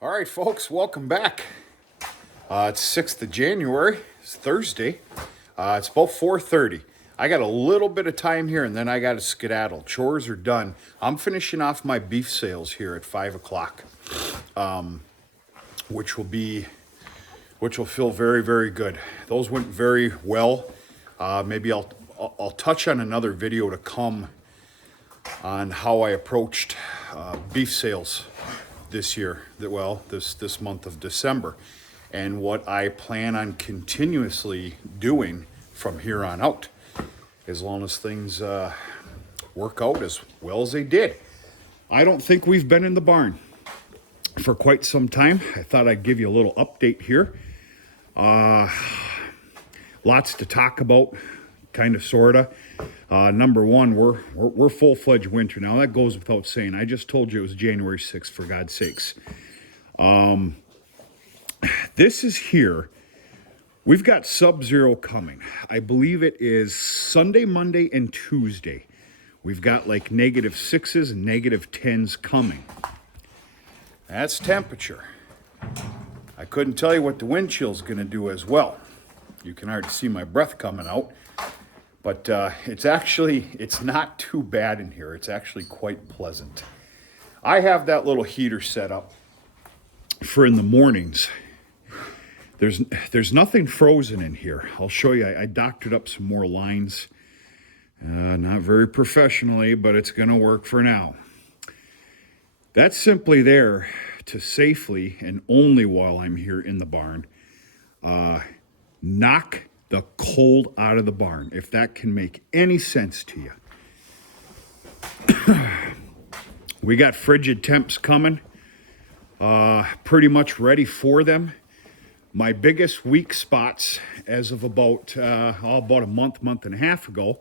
All right, folks, welcome back. It's 6th of January. It's Thursday. It's about 4:30. I got a little bit of time here, and then I got to skedaddle. Chores are done. I'm finishing off my beef sales here at 5 o'clock, which will feel very, very good. Those went very well. Maybe I'll touch on another video to come on how I approached beef sales this year, this month of December, and what I plan on continuously doing from here on out, as long as things work out as well as they did. I don't think we've been in the barn for quite some time. I thought I'd give you a little update here. Lots to talk about, kind of, sorta. Number one, we're full-fledged winter now. That goes without saying. I just told you it was January 6th, for God's sakes. This is here. We've got sub-zero coming. I believe it is Sunday, Monday, and Tuesday. We've got like -6s and -10s coming. That's temperature. I couldn't tell you what the wind chill's going to do as well. You can already see my breath coming out. But it's not too bad in here. It's actually quite pleasant. I have that little heater set up for in the mornings. There's nothing frozen in here. I'll show you. I doctored up some more lines. Not very professionally, but it's going to work for now. That's simply there to safely, and only while I'm here in the barn, knock the cold out of the barn, if that can make any sense to you. We got frigid temps coming, pretty much ready for them. My biggest weak spots as of about a month and a half ago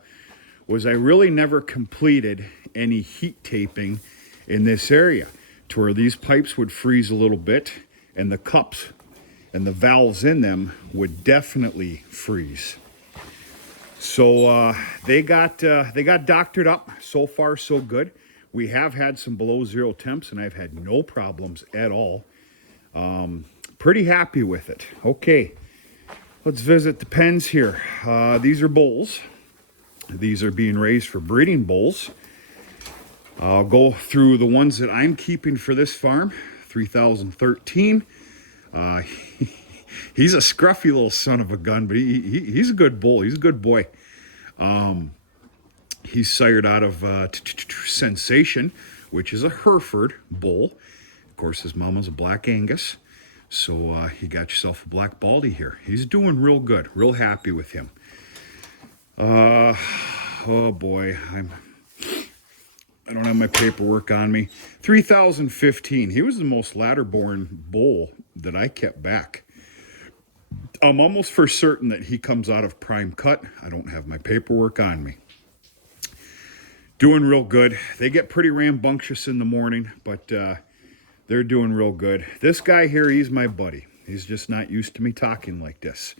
was I really never completed any heat taping in this area, to where these pipes would freeze a little bit and the cups and the valves in them would definitely freeze. So they got doctored up. So far, so good. We have had some below zero temps, and I've had no problems at all. Pretty happy with it. Okay, let's visit the pens here. These are bulls. These are being raised for breeding bulls. I'll go through the ones that I'm keeping for this farm. 3013. He's a scruffy little son of a gun, but he's a good bull. He's a good boy. He's sired out of Sensation, which is a Hereford bull. Of course, his mama's a Black Angus. So you got yourself a Black Baldy here. He's doing real good. Real happy with him. Oh boy, I don't have my paperwork on me. 3015. He was the most ladder-born bull that I kept back. I'm almost for certain that he comes out of prime cut. I don't have my paperwork on me. Doing real good. They get pretty rambunctious in the morning, but they're doing real good. This guy here, he's my buddy. He's just not used to me talking like this.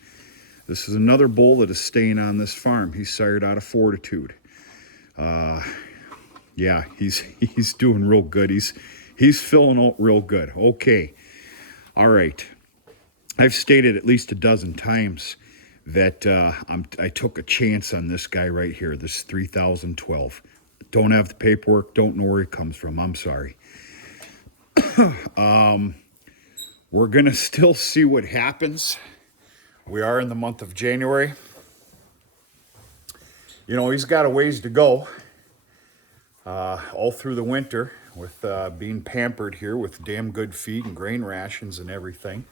This is another bull that is staying on this farm. He's sired out of Fortitude. Yeah, he's doing real good. He's filling out real good. Okay. All right. I've stated at least a dozen times that I took a chance on this guy right here, this 3012. Don't have the paperwork, don't know where he comes from. I'm sorry. We're going to still see what happens. We are in the month of January. You know, he's got a ways to go. All through the winter with being pampered here with damn good feed and grain rations and everything.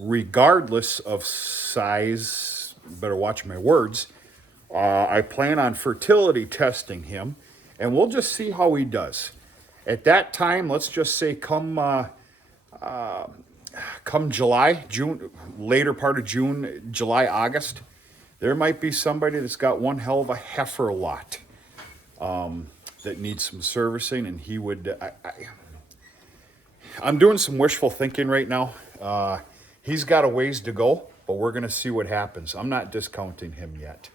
Regardless of size, better watch my words, I plan on fertility testing him, and we'll just see how he does. At that time, let's just say come July, June, later part of June, July, August, there might be somebody that's got one hell of a heifer lot that needs some servicing, and he would... I'm doing some wishful thinking right now. He's got a ways to go, but we're going to see what happens. I'm not discounting him yet.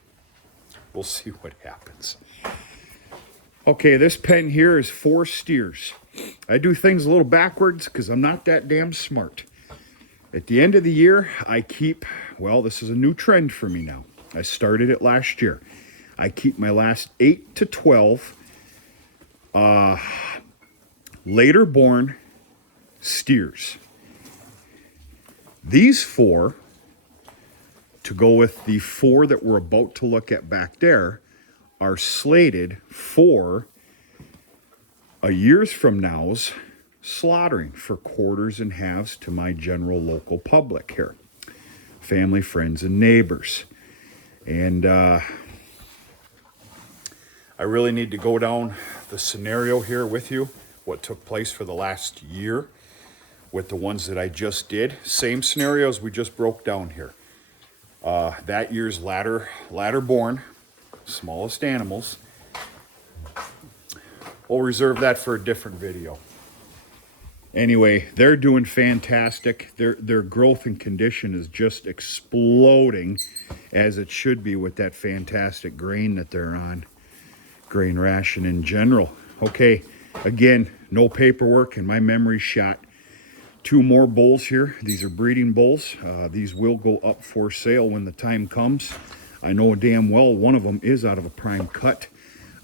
We'll see what happens. Okay, this pen here is 4 steers. I do things a little backwards because I'm not that damn smart. At the end of the year, I keep, well, this is a new trend for me now. I started it last year. I keep my last 8 to 12 later born steers. These 4, to go with the 4 that we're about to look at back there, are slated for a years from now's slaughtering for quarters and halves to my general local public here, family, friends, and neighbors. And I really need to go down the scenario here with you, what took place for the last year with the ones that I just did. Same scenarios we just broke down here. That year's ladder born, smallest animals. We'll reserve that for a different video. Anyway, they're doing fantastic. Their growth and condition is just exploding, as it should be with that fantastic grain that they're on. Grain ration in general. Okay, again, no paperwork and my memory's shot. 2 more bulls here. These are breeding bulls. These will go up for sale when the time comes. I know damn well one of them is out of a prime cut.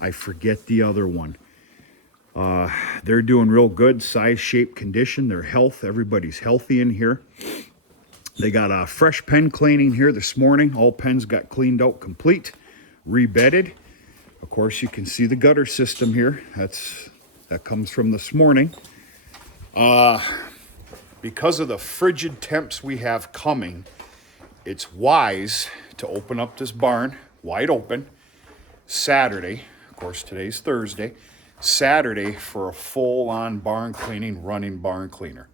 I forget the other one. They're doing real good, size, shape, condition, their health. Everybody's healthy in here. They got a fresh pen cleaning here this morning. All pens got cleaned out complete, rebedded. Of course, you can see the gutter system here. That comes from this morning. Because of the frigid temps we have coming, it's wise to open up this barn wide open Saturday. Of course, today's Thursday. Saturday for a full-on barn cleaning, running barn cleaner.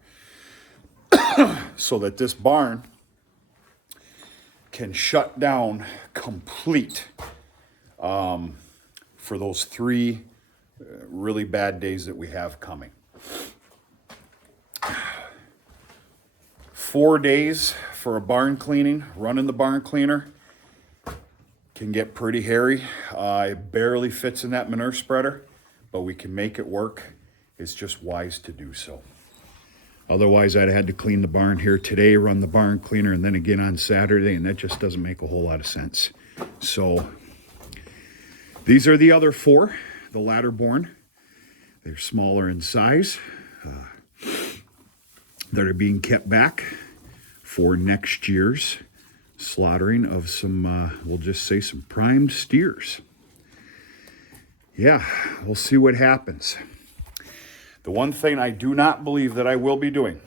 So that this barn can shut down complete for those 3 really bad days that we have coming. 4 days for a barn cleaning, running the barn cleaner, can get pretty hairy. It barely fits in that manure spreader, but we can make it work. It's just wise to do so. Otherwise, I'd have had to clean the barn here today, run the barn cleaner, and then again on Saturday, and that just doesn't make a whole lot of sense. So these are the other 4, the ladder born. They're smaller in size. That are being kept back for next year's slaughtering of some, we'll just say some primed steers. Yeah, we'll see what happens. The one thing I do not believe that I will be doing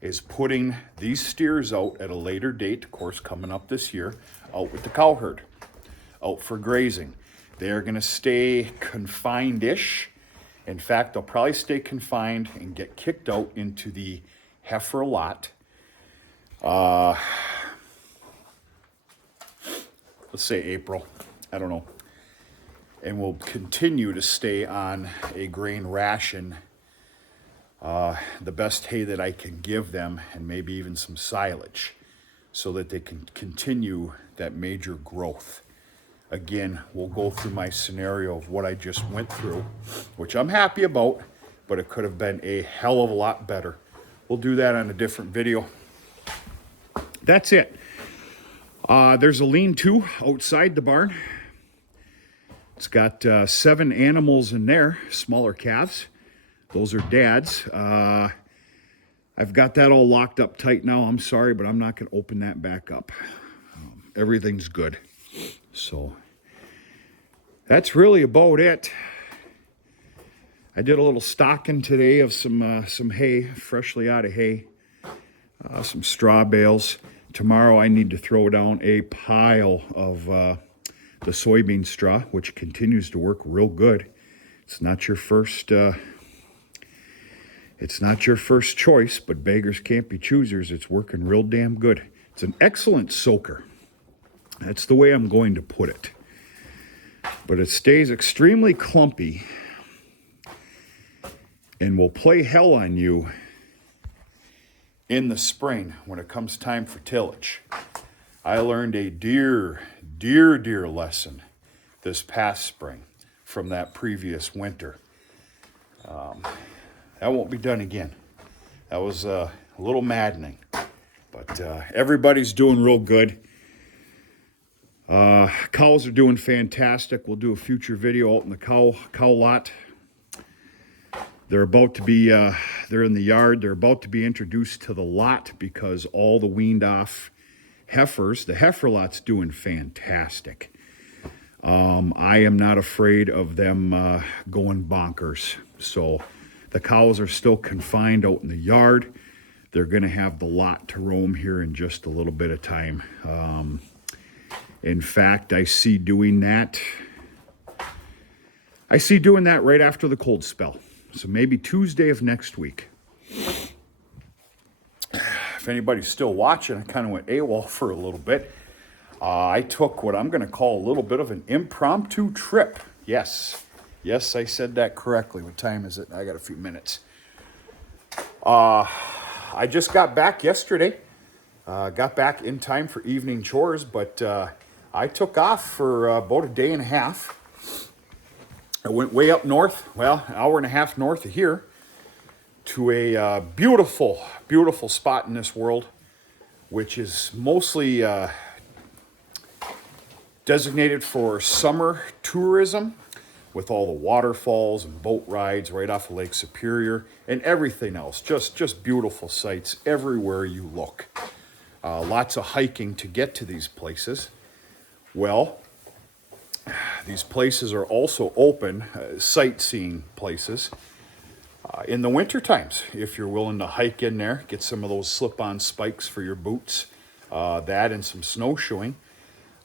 is putting these steers out at a later date, of course, coming up this year, out with the cow herd, out for grazing. They're going to stay confined-ish. In fact, they'll probably stay confined and get kicked out into the heifer lot. Let's say April. I don't know. And will continue to stay on a grain ration. The best hay that I can give them, and maybe even some silage, so that they can continue that major growth. Again, we'll go through my scenario of what I just went through, which I'm happy about, but it could have been a hell of a lot better. We'll do that on a different video. That's it. There's a lean-to outside the barn. It's got 7 animals in there, smaller calves. Those are Dad's. I've got that all locked up tight now. I'm sorry, but I'm not going to open that back up. Everything's good. So that's really about it. I did a little stocking today of some hay, freshly out of hay, some straw bales. Tomorrow I need to throw down a pile of the soybean straw, which continues to work real good. It's not your first choice, but beggars can't be choosers. It's working real damn good. It's an excellent soaker. That's the way I'm going to put it. But it stays extremely clumpy and will play hell on you in the spring when it comes time for tillage. I learned a dear lesson this past spring from that previous winter. That won't be done again. That was a little maddening. But everybody's doing real good. Cows are doing fantastic. We'll do a future video out in the cow lot. They're about to be, they're in the yard. They're about to be introduced to the lot because all the weaned off heifers, the heifer lot's doing fantastic. I am not afraid of them going bonkers. So the cows are still confined out in the yard. They're going to have the lot to roam here in just a little bit of time. In fact, I see doing that right after the cold spell. So maybe Tuesday of next week. If anybody's still watching, I kind of went AWOL for a little bit. I took what I'm going to call a little bit of an impromptu trip. Yes, I said that correctly. What time is it? I got a few minutes. I just got back yesterday. Got back in time for evening chores, but I took off for about a day and a half. I went way up north, well, an hour and a half north of here, to a beautiful, beautiful spot in this world, which is mostly designated for summer tourism, with all the waterfalls and boat rides right off of Lake Superior and everything else. Just beautiful sights everywhere you look. Lots of hiking to get to these places. Well, these places are also open, sightseeing places, in the winter times. If you're willing to hike in there, get some of those slip-on spikes for your boots, that and some snowshoeing.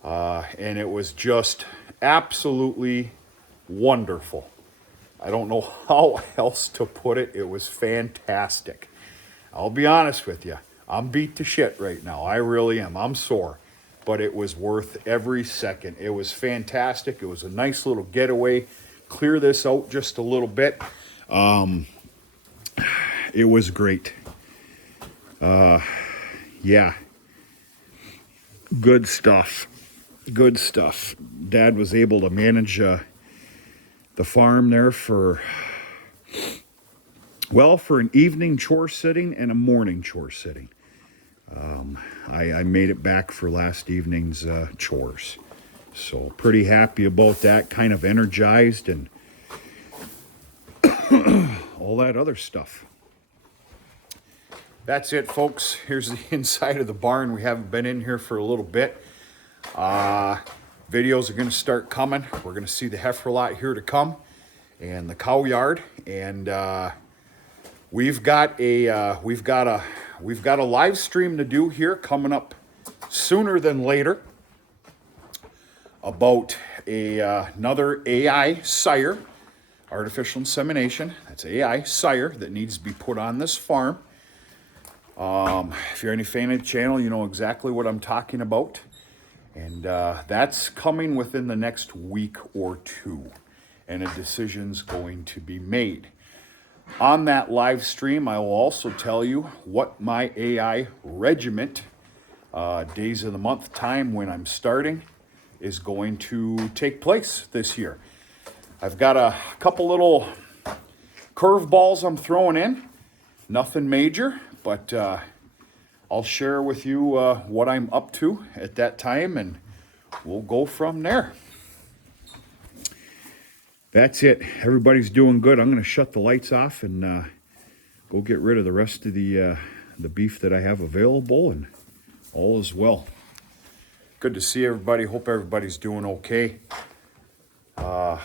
And it was just absolutely wonderful. I don't know how else to put it. It was fantastic. I'll be honest with you. I'm beat to shit right now. I really am. I'm sore. But it was worth every second. It was fantastic. It was a nice little getaway. Clear this out just a little bit. It was great. Yeah. Good stuff. Good stuff. Dad was able to manage the farm there for an evening chore sitting and a morning chore sitting. I made it back for last evening's chores. So pretty happy about that, kind of energized and all that other stuff. That's it, folks. Here's the inside of the barn. We haven't been in here for a little bit. Videos are going to start coming. We're going to see the heifer lot here to come and the cow yard. And we've got a live stream to do here coming up sooner than later about another AI sire, artificial insemination. That's AI sire that needs to be put on this farm. If you're any fan of the channel, you know exactly what I'm talking about. And that's coming within the next week or two. And a decision's going to be made. On that live stream, I will also tell you what my AI regiment, days of the month, time when I'm starting, is going to take place this year. I've got a couple little curveballs I'm throwing in. Nothing major, but I'll share with you what I'm up to at that time, and we'll go from there. That's it. Everybody's doing good. I'm going to shut the lights off and go get rid of the rest of the beef that I have available, and all is well. Good to see everybody. Hope everybody's doing okay. Hope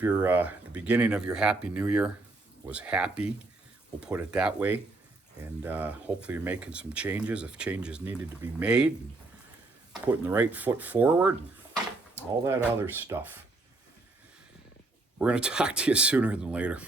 the beginning of your Happy New Year was happy. We'll put it that way. And hopefully you're making some changes if changes needed to be made. And putting the right foot forward. All that other stuff. We're going to talk to you sooner than later.